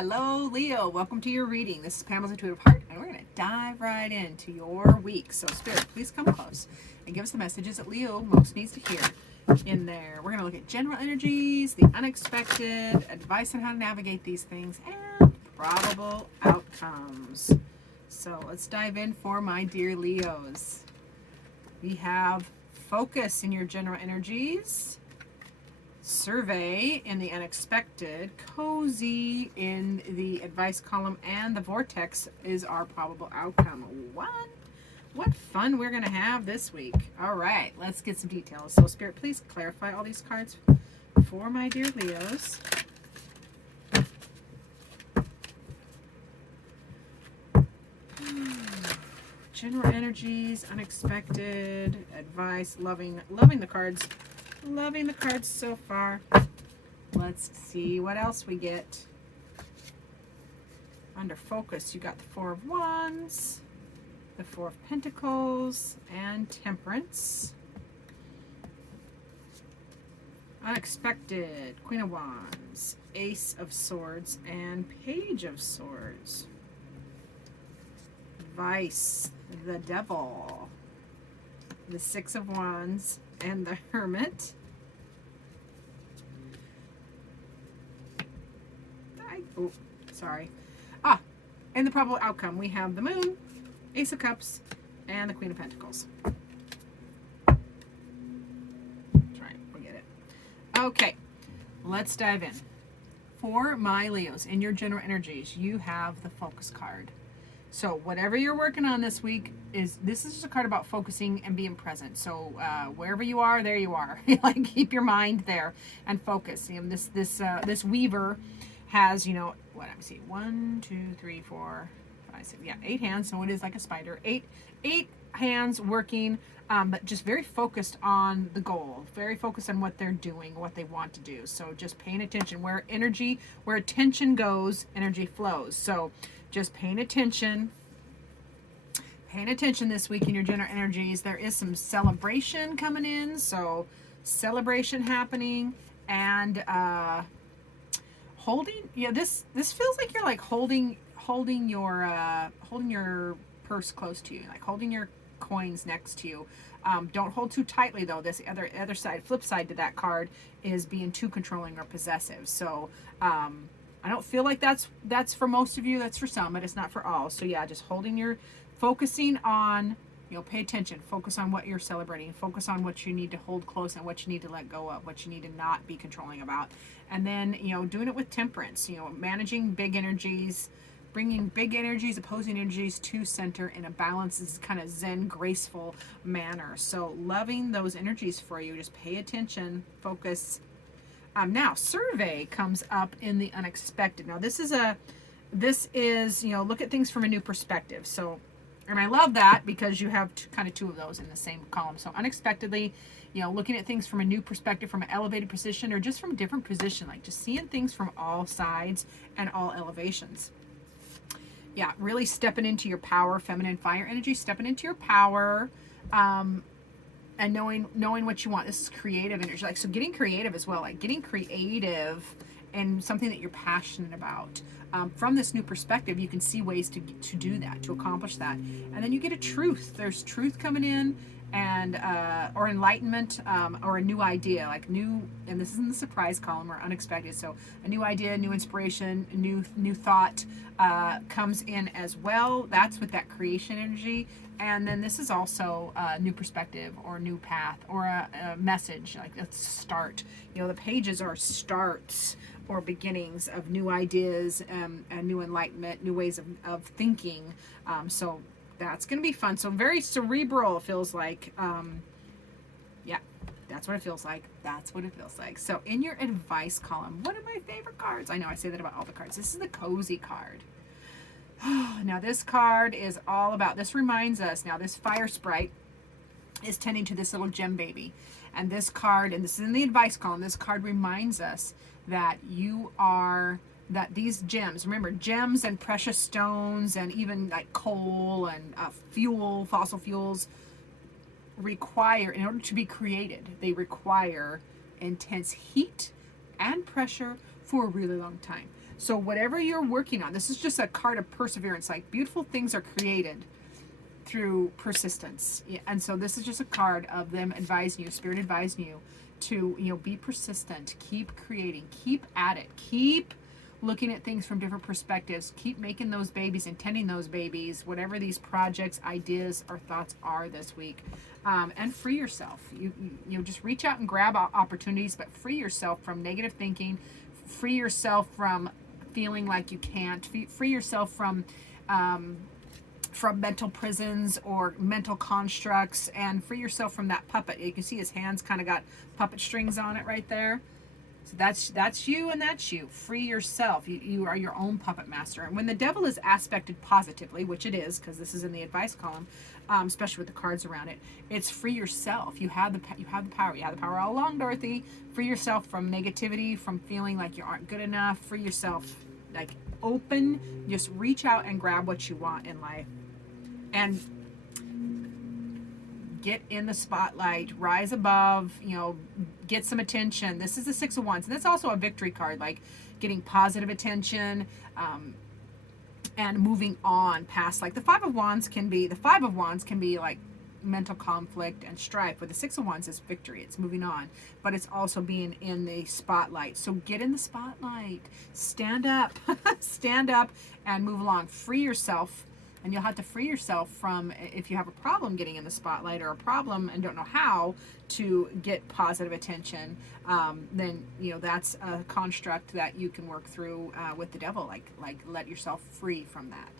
Hello, Leo. Welcome to your reading. This is Pamela's Intuitive Heart, and we're going to dive right into your week. So, Spirit, please come close and give us the messages that Leo most needs to hear in there. We're going to look at general energies, the unexpected, advice on how to navigate these things, and probable outcomes. So, let's dive in for my dear Leos. We have focus in your general energies, survey in the unexpected, cozy in the advice column, and the vortex is our probable outcome. What fun we're going to have this week. All right, let's get some details. So, Spirit, please clarify all these cards for my dear Leos. General energies, unexpected, advice, loving the cards. Loving the cards so far. Let's see what else we get. Under focus, you got the Four of Wands, the Four of Pentacles, and Temperance. Unexpected, Queen of Wands, Ace of Swords, and Page of Swords. Vice, the Devil, the Six of Wands, and the Hermit. And the probable outcome, we have the Moon, Ace of Cups, and the Queen of Pentacles. That's right, we get it. Okay, let's dive in. For my Leos, in your general energies, you have the focus card. So whatever you're working on this week, this is just a card about focusing and being present. So wherever you are, there you are. Like, keep your mind there and focus. You know, this weaver has, let me see, 1, 2, 3, 4, 5, 6, 8 hands. So it is like a spider. Eight hands working, but just very focused on the goal, very focused on what they're doing, what they want to do. So just paying attention. Where attention goes, energy flows. So just paying attention this week in your general energies. There is some celebration coming in, so celebration happening, and holding. Yeah, this feels like you're like holding your purse close to you, like holding your coins next to you. Don't hold too tightly though. This other side, flip side to that card, is being too controlling or possessive. So I don't feel like that's for most of you. That's for some, but it's not for all. So yeah, just focusing on, pay attention. Focus on what you're celebrating. Focus on what you need to hold close and what you need to let go of, what you need to not be controlling about. And then, doing it with temperance, managing big energies, bringing big energies, opposing energies to center in a balanced, kind of zen, graceful manner. So loving those energies for you. Just pay attention, focus. Now, survey comes up in the unexpected. Now, this is look at things from a new perspective. So, and I love that because you have two of those in the same column. So unexpectedly, looking at things from a new perspective, from an elevated position, or just from a different position, like just seeing things from all sides and all elevations. Yeah, really stepping into your power, feminine fire energy, stepping into your power, and knowing what you want. This is creative energy. Like, so getting creative as well, like getting creative and something that you're passionate about. From this new perspective, you can see ways to do that, to accomplish that. And then you get a truth. There's truth coming in, and or enlightenment, or a new idea, like new, and this is in the surprise column, or unexpected. So a new idea, new inspiration, new thought comes in as well. That's with that creation energy. And then this is also a new perspective or new path or a message, like a start. The pages are starts or beginnings of new ideas, and new enlightenment, new ways of thinking. So that's going to be fun. So very cerebral, it feels like. Yeah, that's what it feels like. That's what it feels like. So in your advice column, one of my favorite cards. I know I say that about all the cards. This is the cozy card. Now this card is all about, this reminds us, now this fire sprite is tending to this little gem baby. And this card, and this is in the advice column, this card reminds us that that these gems, remember, gems and precious stones and even like coal and fossil fuels require, in order to be created, they require intense heat and pressure for a really long time. So whatever you're working on, this is just a card of perseverance. Like beautiful things are created through persistence. Yeah, and so this is just a card of them advising you, Spirit advising you to, be persistent, keep creating, keep at it, keep looking at things from different perspectives, keep making those babies and tending those babies, whatever these projects, ideas, or thoughts are this week. And free yourself. You just reach out and grab opportunities, but free yourself from negative thinking, free yourself from feeling like you can't, free yourself from mental prisons or mental constructs, and free yourself from that puppet. You can see his hands kind of got puppet strings on it right there. So that's you, and that's you. Free yourself. You are your own puppet master. And when the devil is aspected positively, which it is, because this is in the advice column, especially with the cards around it, it's free yourself. You have the power. You have the power all along, Dorothy. Free yourself from negativity, from feeling like you aren't good enough. Free yourself, like open. Just reach out and grab what you want in life, and get in the spotlight, rise above, get some attention. This is the Six of Wands, and that's also a victory card, like getting positive attention, and moving on past, like the Five of Wands can be like mental conflict and strife, but the Six of Wands is victory. It's moving on, but it's also being in the spotlight. So get in the spotlight, stand up, stand up and move along. Free yourself. And you'll have to free yourself from, if you have a problem getting in the spotlight, or a problem and don't know how to get positive attention, then that's a construct that you can work through with the devil. Like let yourself free from that,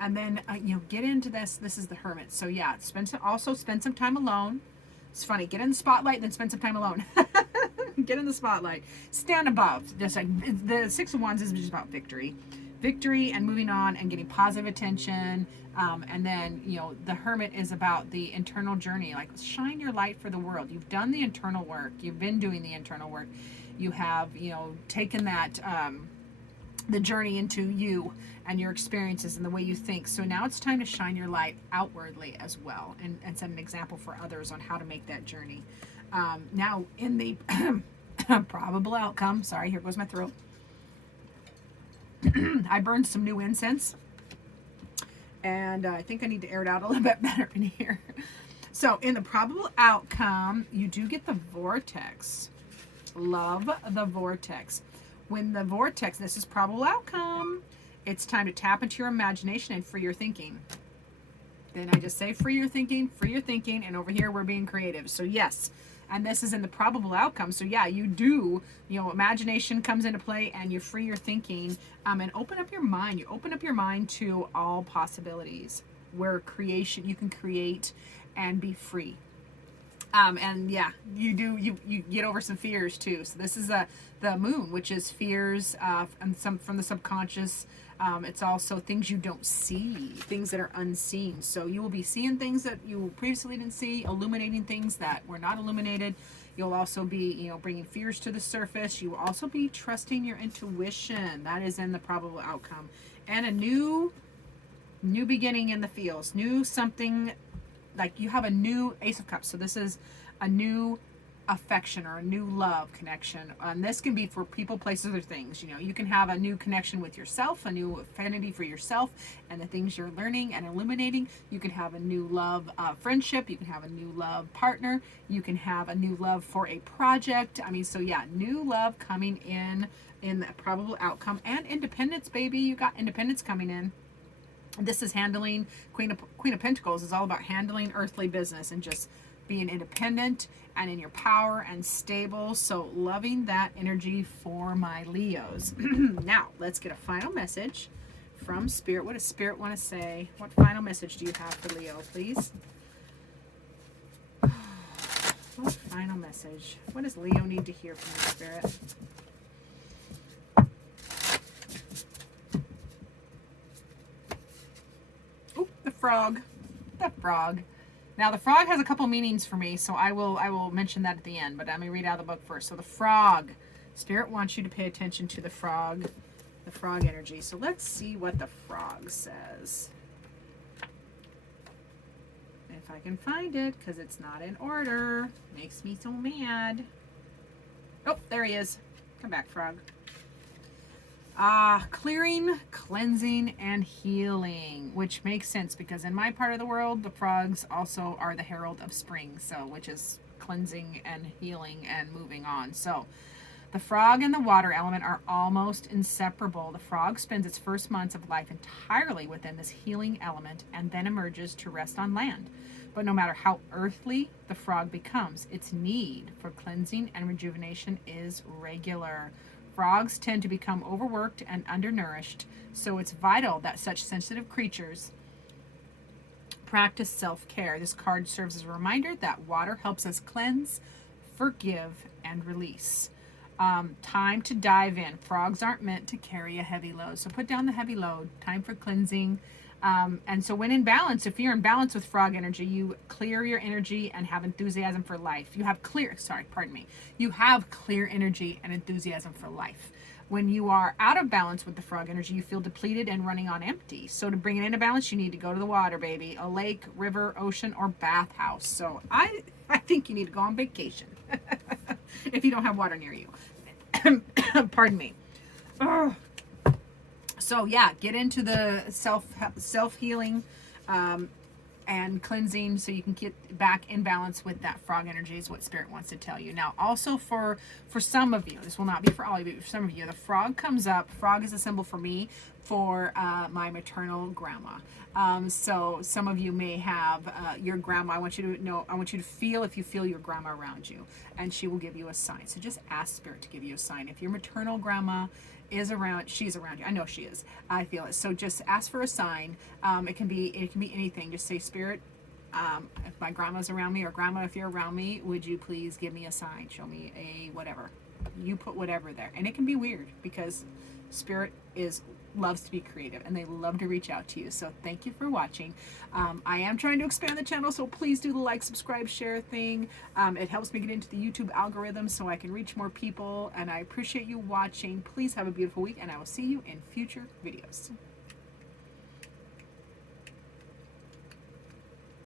and then get into this. This is the Hermit. So yeah, spend some time alone. It's funny. Get in the spotlight, then spend some time alone. Get in the spotlight. Stand above. Just like the Six of Wands is just about victory and moving on and getting positive attention, and then the Hermit is about the internal journey. Like, shine your light for the world. You've done the internal work. You've been doing the internal work. You have taken that the journey into you and your experiences and the way you think. So now it's time to shine your light outwardly as well, and set an example for others on how to make that journey. Now in the probable outcome, sorry, here goes my throat. I burned some new incense, and I think I need to air it out a little bit better in here. So in the probable outcome, you do get the vortex. Love the vortex. When the vortex, this is probable outcome, it's time to tap into your imagination and free your thinking. Then I just say free your thinking, and over here we're being creative. So yes. And this is in the probable outcome. So yeah, you do, imagination comes into play, and you free your thinking, and open up your mind. You open up your mind to all possibilities, where you can create and be free. And yeah, you get over some fears too. So this is the Moon, which is fears, and some from the subconscious. It's also things you don't see, things that are unseen. So you will be seeing things that you previously didn't see, illuminating things that were not illuminated. You'll also be, bringing fears to the surface. You will also be trusting your intuition. That is in the probable outcome. And a new beginning in the fields. New something, like you have a new Ace of Cups. So this is a new affection or a new love connection, and this can be for people, places, or things. You can have a new connection with yourself, a new affinity for yourself and the things you're learning and illuminating. You can have a new love friendship. You can have a new love partner. You can have a new love for a project. So yeah, new love coming in the probable outcome. And independence, baby. You got independence coming in. This is handling, Queen of Pentacles is all about handling earthly business and just being independent and in your power and stable. So loving that energy for my Leos. Now let's get a final message from Spirit. What does Spirit want to say? What final message do you have for Leo, please? What final message? What does Leo need to hear from you, Spirit? Oh, the frog. The frog. Now the frog has a couple meanings for me, so I will mention that at the end, but let me read out the book first. So the frog. Spirit wants you to pay attention to the frog energy. So let's see what the frog says. If I can find it, because it's not in order. Makes me so mad. Oh, there he is. Come back, frog. Clearing, cleansing, and healing, which makes sense because in my part of the world, the frogs also are the herald of spring, so which is cleansing and healing and moving on. So the frog and the water element are almost inseparable. The frog spends its first months of life entirely within this healing element and then emerges to rest on land. But no matter how earthly the frog becomes, its need for cleansing and rejuvenation is regular. Frogs tend to become overworked and undernourished, so it's vital that such sensitive creatures practice self-care. This card serves as a reminder that water helps us cleanse, forgive, and release. Time to dive in. Frogs aren't meant to carry a heavy load, so put down the heavy load. Time for cleansing. And so when in balance, if you're in balance with frog energy, you clear your energy and have enthusiasm for life. You have clear energy and enthusiasm for life. When you are out of balance with the frog energy, you feel depleted and running on empty. So to bring it into balance, you need to go to the water, baby. A lake, river, ocean, or bathhouse. So I think you need to go on vacation if you don't have water near you. Pardon me. Oh. So yeah, get into the self-healing and cleansing so you can get back in balance with that frog energy is what Spirit wants to tell you. Now, also for some of you, this will not be for all of you, but for some of you, the frog comes up. Frog is a symbol for me for my maternal grandma. So some of you may have your grandma. I want you to feel if you feel your grandma around you, and she will give you a sign. So just ask Spirit to give you a sign. If your maternal grandma is around, she's around you. I know she is. I feel it. So just ask for a sign. It can be anything. Just say, Spirit, if my grandma's around me, or grandma, if you're around me, would you please give me a sign? Show me a whatever. You put whatever there. And it can be weird because Spirit loves to be creative and they love to reach out to you. So thank you for watching. I am trying to expand the channel, so please do the like, subscribe, share thing. It helps me get into the YouTube algorithm so I can reach more people, and I appreciate you watching. Please have a beautiful week, and I will see you in future videos.